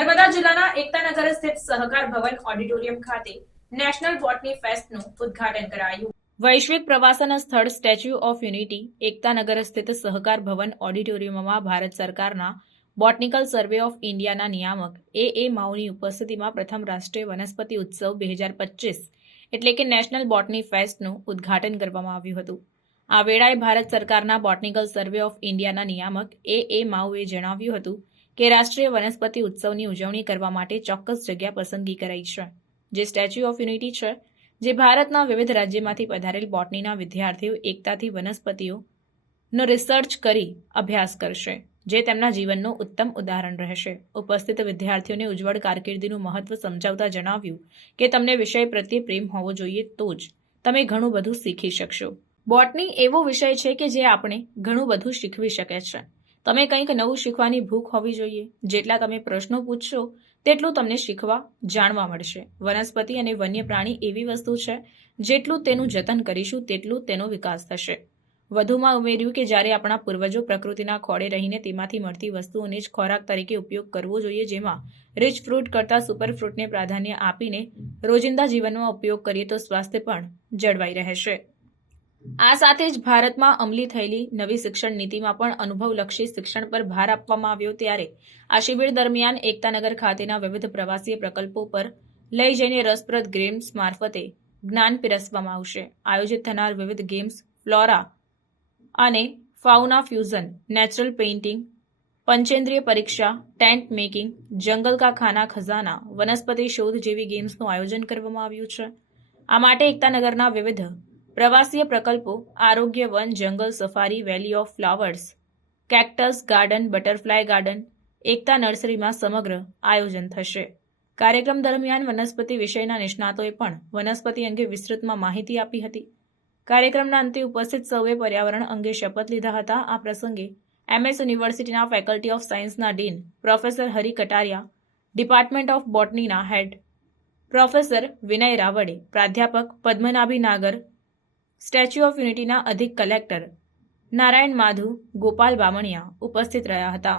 નર્મદા જિલ્લાના એકતાનગર સ્થિત સહકાર ભવન ઓડિટોરિયમ ખાતે નેશનલ બોટની ફેસ્ટનું ઉદ્ઘાટન કરાયું. વૈશ્વિક પ્રવાસન સ્થળ સ્ટેચ્યુ ઓફ યુનિટી એકતાનગર સ્થિત સહકાર ભવન ઓડિટોરિયમમાં ભારત સરકારના બોટનિકલ સર્વે ઓફ ઇન્ડિયાના નિયામક એ. એ. માઉની ઉપસ્થિતિમાં પ્રથમ રાષ્ટ્રીય વનસ્પતિ ઉત્સવ બે હજાર પચીસ એટલે કે નેશનલ બોટની ફેસ્ટનું ઉદ્ઘાટન કરવામાં આવ્યું હતું. આ વેળાએ ભારત સરકારના બોટનિકલ સર્વે ઓફ ઇન્ડિયાના નિયામક એ. એ. માઉએ જણાવ્યું હતું કે રાષ્ટ્રીય વનસ્પતિ ઉત્સવની ઉજવણી કરવા માટે ચોક્કસ જગ્યા પસંદગી કરાઈ છે. જે સ્ટેચ્યુ ઓફ યુનિટી છે, જે ભારતના વિવિધ રાજ્યમાંથી પધારેલ બોટનીના વિદ્યાર્થીઓ એકતાથી વનસ્પતિઓનો રિસર્ચ કરી અભ્યાસ કરશે, જે તેમના જીવનનું ઉત્તમ ઉદાહરણ રહેશે. ઉપસ્થિત વિદ્યાર્થીઓને ઉજ્જવળ કારકિર્દીનું મહત્વ સમજાવતા જણાવ્યું કે તમને વિષય પ્રત્યે પ્રેમ હોવો જોઈએ તો જ તમે ઘણું બધું શીખી શકશો. બોટની એવો વિષય છે કે જે આપણે ઘણું બધું શીખવી શકે છે તમે કંઈક નવું શીખવાની ભૂખ હોવી જોઈએ. જેટલા તમે પ્રશ્નો પૂછશો, તેટલું તમને શીખવા, જાણવા મળશે. વનસ્પતિ અને વન્ય પ્રાણી એવી વસ્તુ છે, જેટલું તેનું જતન કરીશું, તેટલું તેનો વિકાસ થશે. વધુમાં ઉમેર્યું કે જ્યારે આપણા પૂર્વજો પ્રકૃતિના ખોળે રહીને તેમાંથી મળતી વસ્તુઓને જ ખોરાક તરીકે ઉપયોગ કરવો જોઈએ, જેમાં રિચ ફ્રૂટ કરતાં સુપર ફ્રૂટને પ્રાધાન્ય આપીને રોજિંદા જીવનમાં ઉપયોગ કરીએ તો સ્વાસ્થ્ય પણ જળવાઈ રહેશે. આ સાથે જ ભારતમાં અમલી થયેલી નવી શિક્ષણ નીતિમાં પણ અનુભવલક્ષી શિક્ષણ પર ભાર આપવામાં આવ્યો ત્યારે આ શિબિર દરમિયાન એકતાનગર ખાતેના વિવિધ પ્રવાસીય પ્રકલ્પો પર લઈ જઈને રસપ્રદ ગેમ્સ મારફતે જ્ઞાન પીરસવામાં આવશે. આયોજિત થનાર વિવિધ ગેમ્સ ફ્લોરા અને ફાઉના ફ્યુઝન નેચરલ પેઇન્ટિંગ પંચેન્દ્રિય પરીક્ષા ટેન્ટ મેકિંગ જંગલ કા ખાના ખજાના, વનસ્પતિ શોધ જેવી ગેમ્સનું આયોજન કરવામાં આવ્યું છે. આ માટે એકતાનગરના વિવિધ પ્રવાસીય પ્રકલ્પો, આરોગ્ય વન, જંગલ safari, valley of flowers, cactus garden, butterfly garden, Ekta નર્સરીમાં સમગ્ર આયોજન થશે. કાર્યક્રમ દરમિયાન વનસ્પતિ વિષયના નિષ્ણાતોએ પણ વનસ્પતિ અંગે વિસ્તૃતમાં માહિતી આપી હતી. કાર્યક્રમના અંતે ઉપસ્થિત સૌએ પર્યાવરણ અંગે શપથ લીધા હતા. આ પ્રસંગે એમએસ યુનિવર્સિટીના ફેકલ્ટી ઓફ સાયન્સના dean professor Hari Kataria, department of બોટનીના head professor Vinay Ravde, પ્રાધ્યાપક પદ્મનાભી નાગર સ્ટેચ્યુ ઓફ યુનિટીના અધિક કલેક્ટર નારાયણ માધુ ગોપાલ બામણિયા ઉપસ્થિત રહ્યા હતા.